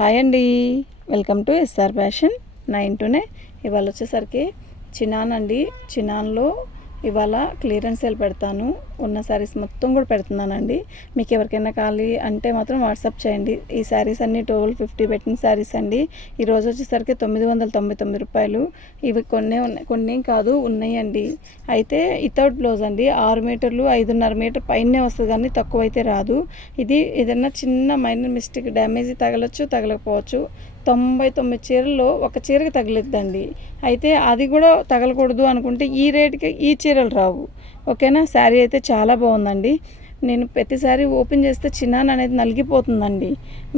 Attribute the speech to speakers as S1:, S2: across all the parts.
S1: Hi అండి. Welcome to S R fashion nine టునే. ఇవాళ వచ్చేసరికి చినాన్ అండి. చినాన్లో ఇవాళ క్లియరెన్స్ సేల్ పెడతాను. ఉన్న శారీస్ మొత్తం కూడా పెడుతున్నానండి. మీకు ఎవరికైనా కావాలి అంటే మాత్రం వాట్సాప్ చేయండి. ఈ శారీస్ అన్ని ట్వెల్వ్ ఫిఫ్టీ పెట్టిన శారీస్ అండి. ఈ రోజు వచ్చేసరికి తొమ్మిది వందల తొంభై తొమ్మిది రూపాయలు. ఇవి కొన్ని ఉన్నాయి. కొన్ని కాదు ఉన్నాయండి. అయితే వితౌట్ బ్లౌజ్ అండి. ఆరు మీటర్లు ఐదున్నర మీటర్ పైనే వస్తుంది కానీ తక్కువ అయితే రాదు. ఇది ఏదైనా చిన్న మైనర్ మిస్టేక్ డ్యామేజ్ తగలచ్చు తగలకపోవచ్చు. తొంభై తొమ్మిది చీరల్లో ఒక చీరకి తగిలిద్దండి. అయితే అది కూడా తగలకూడదు అనుకుంటే ఈ రేటుకి ఈ చీరలు రావు. ఓకేనా? శారీ అయితే చాలా బాగుందండి. నేను ప్రతిసారి ఓపెన్ చేస్తే చిన్నాన్ అనేది నలిగిపోతుందండి.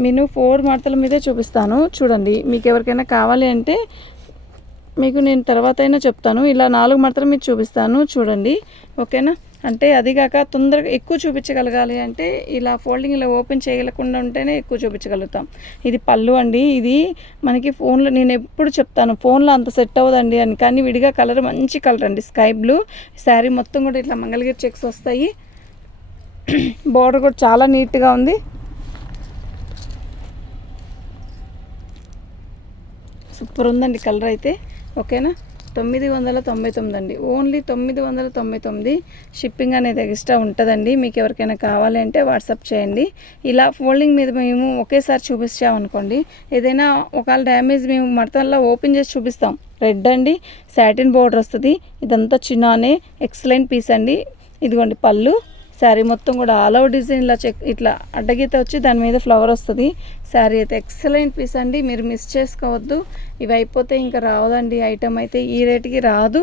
S1: నేను ఫోర్ మడతల మీదే చూపిస్తాను. చూడండి మీకు ఎవరికైనా కావాలి అంటే మీకు నేను తర్వాత అయినా చెప్తాను. ఇలా నాలుగు మడతలు మీకు చూపిస్తాను. చూడండి ఓకేనా? అంటే అది కాక తొందరగా ఎక్కువ చూపించగలగాలి అంటే ఇలా ఫోల్డింగ్ ఇలా ఓపెన్ చేయకుండా ఉంటేనే ఎక్కువ చూపించగలుగుతాం. ఇది పళ్ళు అండి. ఇది మనకి ఫోన్లో నేను ఎప్పుడు చెప్తాను ఫోన్లో అంత సెట్ అవ్వదండి అని. కానీ విడిగా కలర్ మంచి కలర్ అండి. Sky blue. శారీ మొత్తం కూడా ఇట్లా మంగళగిరి చెక్స్ వస్తాయి. బోర్డర్ కూడా చాలా నీట్గా ఉంది. సూపర్ ఉందండి కలర్ అయితే. ఓకేనా? తొమ్మిది వందల తొంభై తొమ్మిది అండి. ఓన్లీ తొమ్మిది వందల తొంభై తొమ్మిది షిప్పింగ్ అనేది ఎక్స్ట్రా ఉంటుందండి. మీకు ఎవరికైనా కావాలి అంటే వాట్సాప్ చేయండి. ఇలా ఫోల్డింగ్ మీద మేము ఒకేసారి చూపించామనుకోండి ఏదైనా ఒకవేళ డ్యామేజ్ మేము మడతల్లో ఓపెన్ చేసి చూపిస్తాం. రెడ్ అండి సాటిన్ బోర్డర్ వస్తుంది. ఇదంతా చిన్నానే ఎక్సలెంట్ పీస్ అండి. ఇదిగోండి పళ్ళు. శారీ మొత్తం కూడా ఆల్ అవుట్ డిజైన్ ఇలా చెక్ ఇట్లా అడ్డగీత వచ్చి దాని మీద ఫ్లవర్ వస్తుంది. శారీ అయితే ఎక్సలెంట్ పీస్ అండి. మీరు మిస్ చేసుకోవద్దు. ఇవి అయిపోతే ఇంకా రావదండి. ఐటమ్ అయితే ఈ రేటుకి రాదు.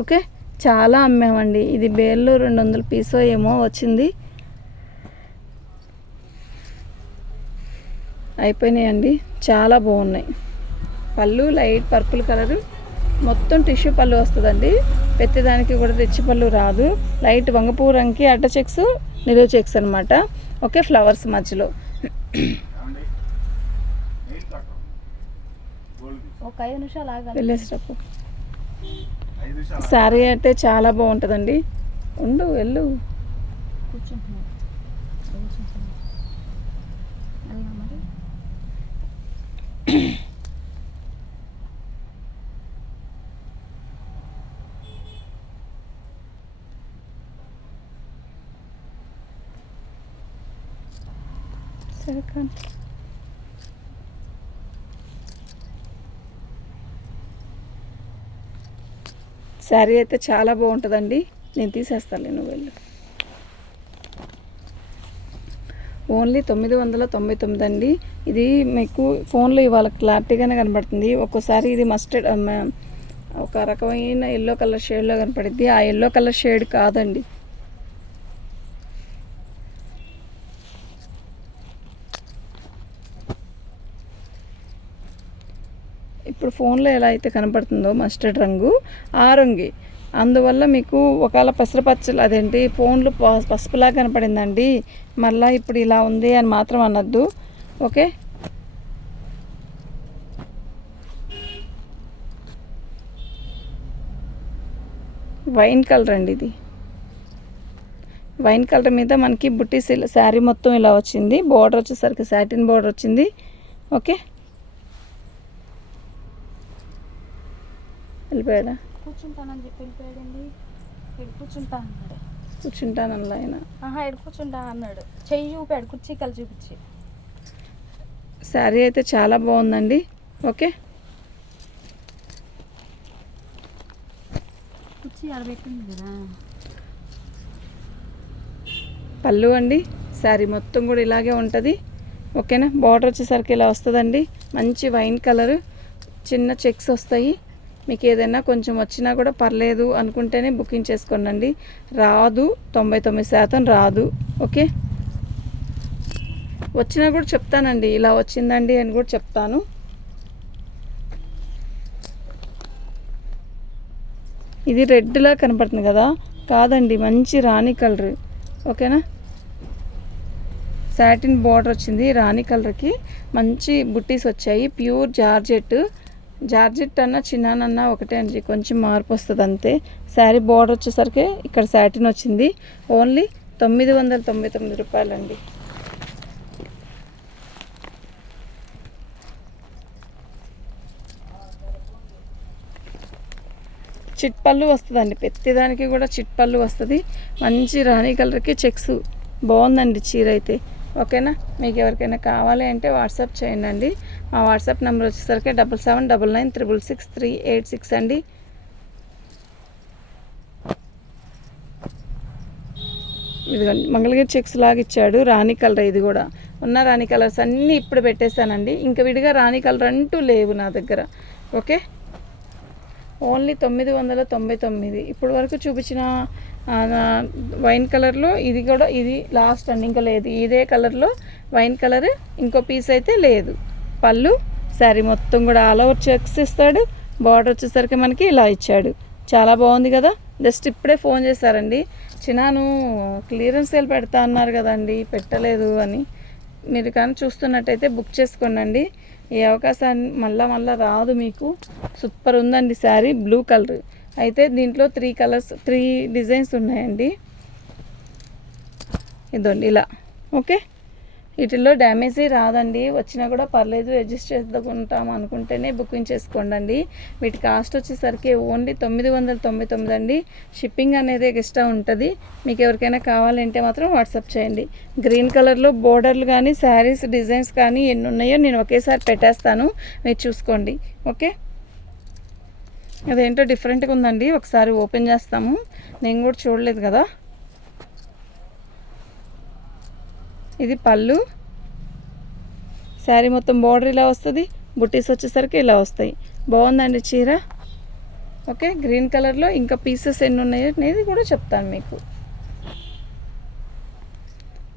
S1: ఓకే? చాలా అమ్మామండి. ఇది బేల్లో రెండు వందల పీసో ఏమో వచ్చింది. అయిపోయినాయండి. చాలా బాగున్నాయి. పళ్ళు లైట్ పర్పుల్ కలరు. మొత్తం టిష్యూ పళ్ళు వస్తుందండి. ప్రతిదానికి కూడా రిచ్ పళ్ళు రాదు. లైట్ వంగపూ రంగుకి అడ్డ చెక్స్ నిలువ చెక్స్ అనమాట ఓకే ఫ్లవర్స్ మధ్యలో. వెళ్ళేసేటప్పుడు. శారీ అయితే చాలా బాగుంటుందండి. ఉండు వెళ్ళు.
S2: కూర్చుంటున్నాను. కూర్చుంటున్నాను.
S1: శారీ అయితే చాలా బాగుంటుందండి. నేను తీసేస్తాను నేను వెళ్ళు. ఓన్లీ తొమ్మిది వందల తొంభై తొమ్మిది అండి. ఇది మీకు ఫోన్లో ఇవాళ క్లారిటీగానే కనబడుతుంది. ఒక్కోసారి ఇది మస్టర్డ్ ఒక రకమైన ఎల్లో కలర్ షేడ్లో కనపడుద్ది. ఆ ఎల్లో కలర్ షేడ్ కాదండి. ఇప్పుడు ఫోన్లో ఎలా అయితే కనపడుతుందో మస్టర్డ్ రంగు ఆ రంగే. అందువల్ల మీకు ఒకవేళ పసరపచ్చలు అదేంటి ఫోన్లు ప- పసుపులా కనపడిందండి మళ్ళీ ఇప్పుడు ఇలా ఉంది అని మాత్రం అనొద్దు. ఓకే? వైన్ కలర్ అండి ఇది. వైన్ కలర్ మీద మనకి బుట్టి సిల్ శారీ మొత్తం ఇలా వచ్చింది. బార్డర్ వచ్చేసరికి సాటిన్ బార్డర్ వచ్చింది. ఓకే? వెళ్ళిపోయాడా?
S2: కూర్చుంటానని చెప్పి వెళ్ళిపోయాడండి. ఇక్కడ కూర్చుంటా అన్నాడు.
S1: కూర్చుంటాను ఆయన.
S2: ఆహా ఇక్కడ కూర్చుంటా అన్నాడు. చెయ్యి చూపాడు కుర్చీ కలిసి చూపించి.
S1: శారీ అయితే చాలా బాగుందండి. ఓకే.
S2: కుర్చీ ఆడబెట్టింది కదా.
S1: పళ్ళు అండి. శారీ మొత్తం కూడా ఇలాగే ఉంటుంది. ఓకేనా? బార్డర్ వచ్చేసరికి ఇలా వస్తుందండి. మంచి వైన్ కలర్. చిన్న చెక్స్ వస్తాయి. మీకు ఏదైనా కొంచెం వచ్చినా కూడా పర్లేదు అనుకుంటేనే బుకింగ్ చేసుకోనండి. రాదు తొంభై తొమ్మిది శాతం రాదు. ఓకే? వచ్చినా కూడా చెప్తానండి. ఇలా వచ్చిందండి అని కూడా చెప్తాను. ఇది రెడ్లా కనపడుతుంది కదా? కాదండి మంచి రాణి కలర్. ఓకేనా? సాటిన్ బార్డర్ వచ్చింది రాణి కలర్కి. మంచి బుట్టీస్ వచ్చాయి. Pure georgette. జార్జెట్ అన్న చిన్నానన్న ఒకటే అండి. కొంచెం మార్పు వస్తుంది అంతే. శారీ బోర్డర్ వచ్చేసరికి ఇక్కడ శాటిన్ వచ్చింది. ఓన్లీ తొమ్మిది వందల తొంభై తొమ్మిది రూపాయలండి. చిట్పళ్ళు వస్తుందండి. ప్రతిదానికి కూడా చిట్పళ్ళు వస్తుంది. మంచి రాణి కలర్కి చెక్స్. బాగుందండి చీర అయితే. ఓకేనా? మీకు ఎవరికైనా కావాలి అంటే వాట్సాప్ చేయండి అండి మా వాట్సాప్ నెంబర్ వచ్చేసరికి double seven double nine triple six three eight six అండి. ఇదిగోండి మంగళగిరి చెక్స్ లాగా ఇచ్చాడు. రాణి కలర్ ఇది కూడా. ఉన్న రాణి కలర్స్ అన్నీ ఇప్పుడు పెట్టేశానండి. ఇంకా విడిగా రాణి కలర్ అంటూ లేవు నా దగ్గర. ఓకే? ఓన్లీ తొమ్మిది వందల తొంభై తొమ్మిది. ఇప్పుడు వరకు చూపించిన వైన్ కలర్లో ఇది కూడా ఇది లాస్ట్ అండి ఇంకా లేదు. ఇదే కలర్లో వైన్ కలర్ ఇంకో పీస్ అయితే లేదు. పళ్ళు శారీ మొత్తం కూడా ఆల్ ఓవర్ చెక్స్ ఇస్తాడు. బార్డర్ వచ్చేసరికి మనకి ఇలా ఇచ్చాడు. చాలా బాగుంది కదా? జస్ట్ ఇప్పుడే ఫోన్ చేశారండి. చిన్నాను క్లియరెన్స్ సేల్ పెడతా అన్నారు కదండి పెట్టలేదు అని. మీరు కానీ చూస్తున్నట్టయితే బుక్ చేసుకోండి ఈ అవకాశాన్ని మళ్ళా మళ్ళా రాదు మీకు. సూపర్ ఉందండి శారీ బ్లూ కలర్. అయితే దీంట్లో త్రీ కలర్స్ త్రీ డిజైన్స్ ఉన్నాయండి. ఇదండి ఇలా. ఓకే వీటిల్లో డ్యామేజీ రాదండి. వచ్చినా కూడా పర్లేదు అడ్జస్ట్ చేసుకుంటాం అనుకుంటేనే బుకింగ్ చేసుకోండి అండి వీటి కాస్ట్ వచ్చేసరికి ఓన్లీ తొమ్మిది వందల తొంభై తొమ్మిది అండి. షిప్పింగ్ అనేది ఎక్స్ట్రా ఉంటుంది. మీకు ఎవరికైనా కావాలంటే మాత్రం వాట్సాప్ చేయండి. గ్రీన్ కలర్లో బోర్డర్లు కానీ శారీస్ డిజైన్స్ కానీ ఎన్ని ఉన్నాయో నేను ఒకేసారి పెట్టేస్తాను. మీరు చూసుకోండి. ఓకే అదేంటో డిఫరెంట్గా ఉందండి. ఒకసారి ఓపెన్ చేస్తాము. నేను కూడా చూడలేదు కదా. ఇది పళ్ళు. శారీ మొత్తం బార్డర్ ఇలా వస్తుంది. బుట్టీస్ వచ్చేసరికి ఇలా వస్తాయి. బాగుందండి చీర. ఓకే గ్రీన్ కలర్లో ఇంకా పీసెస్ ఎన్ని ఉన్నాయో అనేది కూడా చెప్తాను మీకు.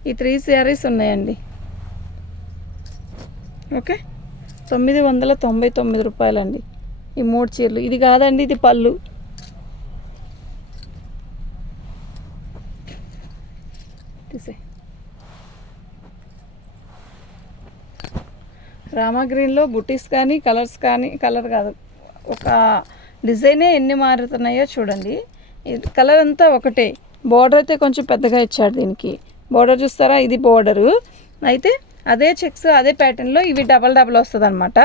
S1: ఈ త్రీ శారీస్ ఉన్నాయండి. ఓకే తొమ్మిది వందల తొంభై తొమ్మిది రూపాయలండి. ఈ మూడు చీరలు. ఇది కాదండి ఇది పళ్ళు. తీసే రామా గ్రీన్లో బుటీస్ కానీ కలర్స్ కానీ కలర్ కాదు. ఒక డిజైనే ఎన్ని మారుతున్నాయో చూడండి. కలర్ అంతా ఒకటే. బార్డర్ అయితే కొంచెం పెద్దగా ఇచ్చాడు దీనికి. బార్డర్ చూస్తారా? ఇది బార్డరు. అయితే అదే చెక్స్ అదే ప్యాటర్న్లో ఇవి డబల్ డబల్ వస్తుంది అనమాట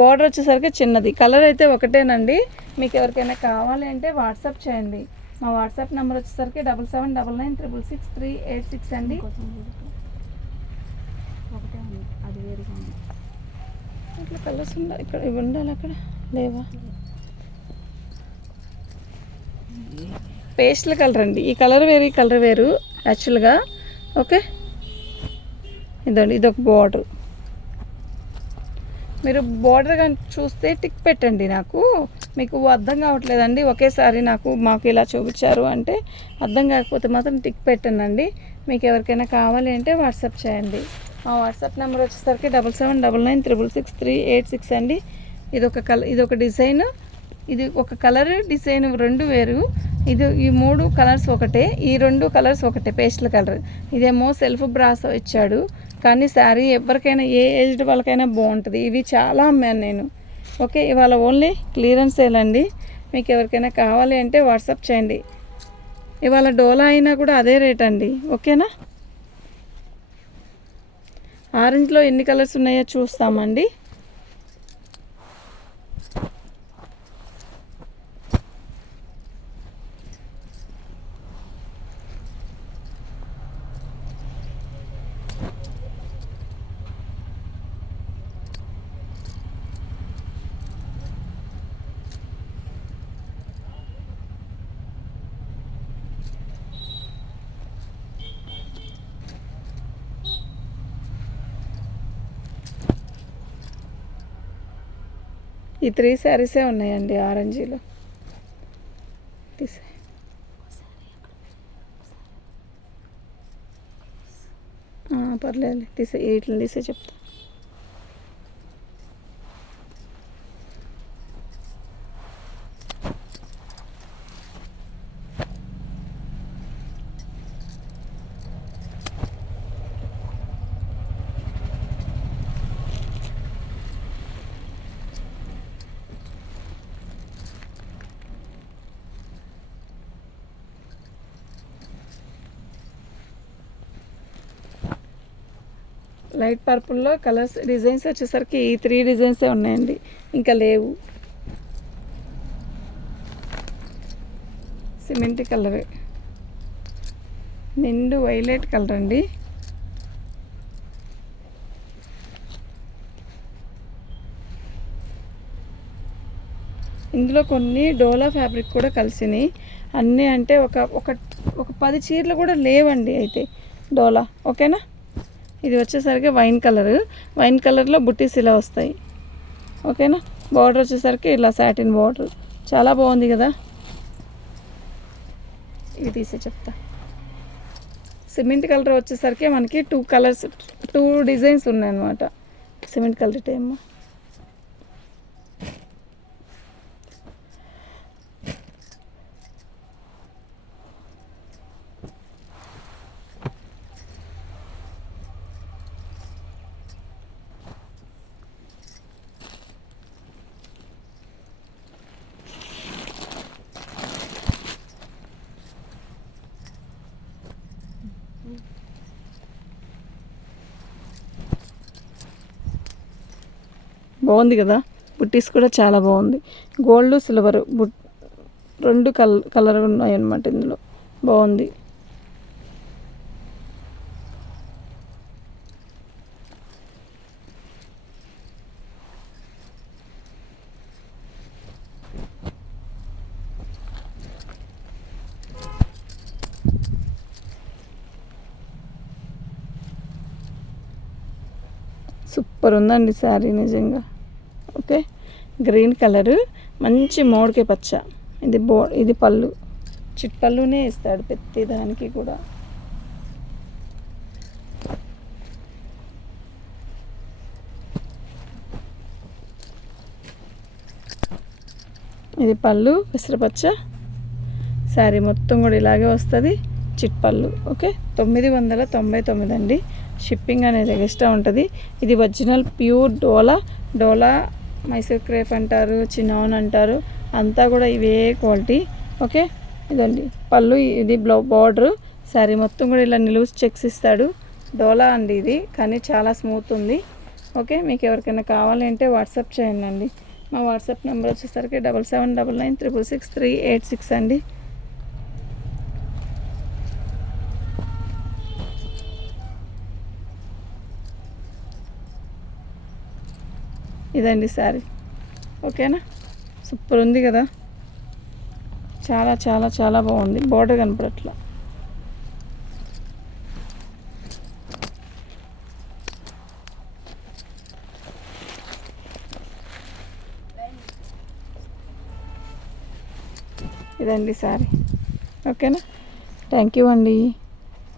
S1: బార్డర్ వచ్చేసరికి చిన్నది. కలర్ అయితే ఒకటేనండి. మీకు ఎవరికైనా కావాలి అంటే వాట్సాప్ చేయండి. మా వాట్సాప్ నెంబర్ వచ్చేసరికి double seven double nine triple six three eight six అండి.
S2: ఒకటే ఉంది అది వేరుగా ఉంది
S1: ఇట్లా కలర్స్ ఉండాలి ఇక్కడ ఇవి ఉండాలి అక్కడ. లేవా? పేస్ట్ల కలర్ అండి. ఈ కలర్ వేరు ఈ కలర్ వేరు యాక్చువల్గా ఓకే? ఇదండి ఇది ఒక బార్డర్ మీరు బార్డర్ కానీ చూస్తే టిక్ పెట్టండి నాకు. మీకు అర్థం కావట్లేదండి. ఒకేసారి నాకు మాకు ఇలా చూపించారు అంటే అర్థం కాకపోతే మాత్రం టిక్ పెట్టండి మీకు ఎవరికైనా కావాలి అంటే వాట్సాప్ చేయండి. మా వాట్సాప్ నెంబర్ వచ్చేసరికి double seven double nine triple six three eight six అండి. ఇది ఒక కలర్ ఇది ఒక డిజైన్. ఇది ఒక కలర్ డిజైన్ రెండు వేరు. ఇది ఈ మూడు కలర్స్ ఒకటే. ఈ రెండు కలర్స్ ఒకటే పేస్టల్ కలర్. ఇదేమో సెల్ఫ్ బ్రాస్ ఇచ్చాడు. కానీ శారీ ఎవరికైనా ఏ ఏజ్డ్ వాళ్ళకైనా బాగుంటుంది. ఇవి చాలా అమ్మాను నేను. ఓకే ఇవాళ ఓన్లీ క్లియరెన్స్ సేలండి. మీకు ఎవరికైనా కావాలి అంటే వాట్సాప్ చేయండి. ఇవాళ డోలా అయినా కూడా అదే రేట్ అండి. ఓకేనా? ఆరెంజ్లో ఎన్ని కలర్స్ ఉన్నాయో చూస్తామండి. ఈ త్రీ శారీసే ఉన్నాయండి ఆరెంజీలో. పర్లేదు తీసే వీటిని తీసే చెప్తా. లైట్ పర్పుల్లో కలర్స్ డిజైన్స్ వచ్చేసరికి ఈ త్రీ డిజైన్సే ఉన్నాయండి. ఇంకా లేవు. Cement colour. నిండు వైలెట్ కలర్ అండి ఇందులో కొన్ని డోలా ఫ్యాబ్రిక్ కూడా కలిసినాయి. అన్నీ అంటే ఒక ఒక ఒక పది చీరలు కూడా లేవండి అయితే డోలా. ఓకేనా? ఇది వచ్చేసరికి వైన్ కలర్. వైన్ కలర్లో బుట్టీస్ ఇలా వస్తాయి. ఓకేనా? బార్డర్ వచ్చేసరికి ఇలా సాటిన్ బార్డర్. చాలా బాగుంది కదా? ఇవి తీసే చెప్తా. సిమెంట్ కలర్ వచ్చేసరికి మనకి టూ కలర్స్ టూ డిజైన్స్ ఉన్నాయన్నమాట. సిమెంట్ కలర్ టైమ్ బాగుంది కదా? బుట్టీస్ కూడా చాలా బాగుంది. గోల్డ్ సిల్వర్ బుట్ రెండు కల్ కలర్ ఉన్నాయన్నమాట ఇందులో. బాగుంది. సూపర్ ఉందండి శారీ నిజంగా. ఓకే గ్రీన్ కలరు మంచి మామిడికాయ పచ్చ. ఇది బో ఇది పళ్ళు. చిట్ పళ్ళునే ఇస్తాడు ప్రతి దానికి కూడా. ఇది పళ్ళు పెసరపచ్చ. శారీ మొత్తం కూడా ఇలాగే వస్తుంది. చిట్ పళ్ళు ఓకే? తొమ్మిది వందల తొంభై తొమ్మిది అండి. షిప్పింగ్ అనేది ఎక్స్ట్రా ఉంటుంది. ఇది ఒరిజినల్ ప్యూర్ డోలా. డోలా మైసూర్ క్రేప్ అంటారు చిన్నవన్ అంటారు. అంతా కూడా ఇవే క్వాలిటీ. ఓకే? ఇదండి. పళ్ళు ఇది బ్లౌ బార్డరు. సారీ మొత్తం కూడా ఇలా నిలువు చెక్స్ ఇస్తాడు. డోలా అండి ఇది కానీ చాలా స్మూత్ ఉంది. ఓకే? మీకు ఎవరికైనా కావాలి అంటే వాట్సాప్ చేయండి అండి. మా వాట్సాప్ నెంబర్ వచ్చేసరికి double seven double nine triple six three eight six అండి. ఇదండి శారీ. ఓకేనా? సూపర్ ఉంది కదా? చాలా చాలా చాలా బాగుంది. బోర్డర్ కనపడట్లా. ఇదండి శారీ. ఓకేనా? థ్యాంక్ యూ అండి.